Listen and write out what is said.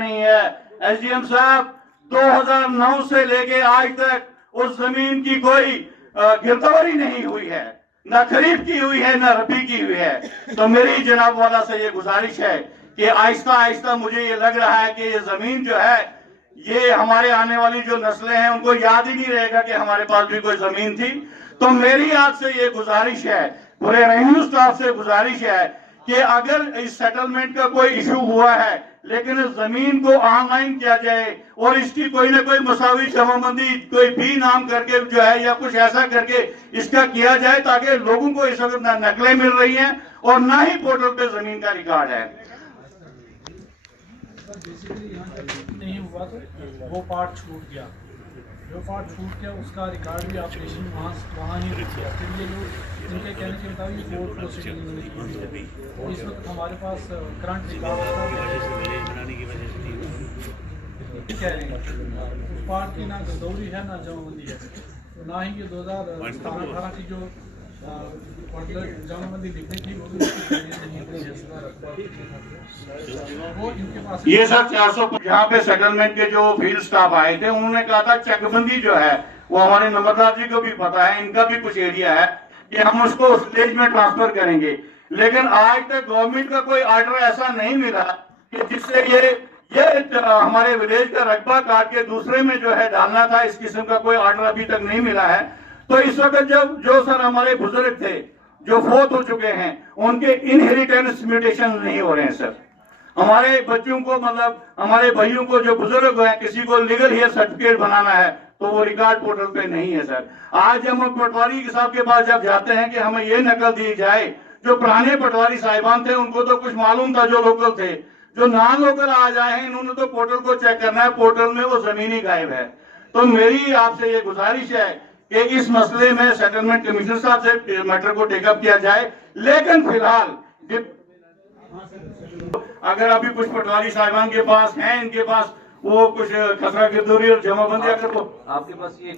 नहीं है। एसडीएम साहब 2009 से लेके आज तक उस जमीन की कोई गिरदावरी नहीं हुई है, न खरीद की हुई है, न रबी की हुई है। तो मेरी जनाब वाला से ये गुजारिश है कि आहिस्ता आहिस्ता मुझे ये लग रहा है कि ये जमीन जो है, ये हमारे आने वाली जो नस्लें हैं उनको याद ही नहीं रहेगा कि हमारे पास भी कोई जमीन थी। तो मेरी आपसे ये गुजारिश है, पूरे रेवेन्यू स्टाफ से गुजारिश है कि अगर इस सेटलमेंट का कोई इशू हुआ है, लेकिन इस जमीन को ऑनलाइन किया जाए और इसकी कोई ना कोई मसावी जमाबंदी कोई भी नाम करके जो है या कुछ ऐसा करके इसका किया जाए, ताकि लोगों को इस वक्त ना नकलें मिल रही हैं और ना ही पोर्टल पे जमीन का रिकॉर्ड है। नहीं हुआ तो वो पार्ट छूट गया, जो पार्ट छूट गया उसका रिकॉर्ड भी ऑपरेशन वहाँ ही रुक गया। फिर ये लोग इनके कहने के मुताबिक कोर्ट प्रोसीडिंग और इस वक्त हमारे पास करंट रिकॉर्ड कह रहे हैं उस पार्ट की ना गरदौरी है ना जमाबंदी है, तो ना ही ये 2017-18 की जो जमाबंदी लिखनी थी वो इनके पास। ये सर 400 यहाँ पे सेटलमेंट के जो फील्ड स्टाफ आए थे उन्होंने कहा था चकबंदी जो है वो हमारे नंबरदार जी को भी पता है, इनका भी कुछ एरिया है कि हम उसको उस विलेज में ट्रांसफर करेंगे। लेकिन आज तक गवर्नमेंट का कोई ऑर्डर ऐसा नहीं मिला कि जिससे ये हमारे विलेज का रकबा काट के दूसरे में जो है डालना था, इस किस्म का कोई ऑर्डर अभी तक नहीं मिला है। तो इस वक्त जब जो सर हमारे बुजुर्ग थे जो फोत हो चुके हैं, उनके इनहेरिटेंस म्यूटेशन नहीं हो रहे हैं सर। हमारे बच्चों को मतलब हमारे भाइयों को जो बुजुर्ग हैं, किसी को लीगल हेयर सर्टिफिकेट बनाना है तो वो रिकॉर्ड पोर्टल पे नहीं है सर। आज हम पटवारी साहब के पास जब जाते हैं कि हमें ये नकल दी जाए, जो पुराने पटवारी साहिबान थे उनको तो कुछ मालूम था, जो लोकल थे, जो नॉन लोकल आज आए हैं इन्होंने तो पोर्टल को चेक करना है, पोर्टल में वो जमीन ही गायब है। तो मेरी आपसे ये गुजारिश है कि इस मसले में सेटलमेंट कमिश्नर साहब से मैटर को टेकअप किया जाए। लेकिन फिलहाल अगर अभी कुछ पटवारी साहिबान के पास हैं, इनके पास वो कुछ खसरा गिरदौरी और जमाबंदी अगर आपके पास ये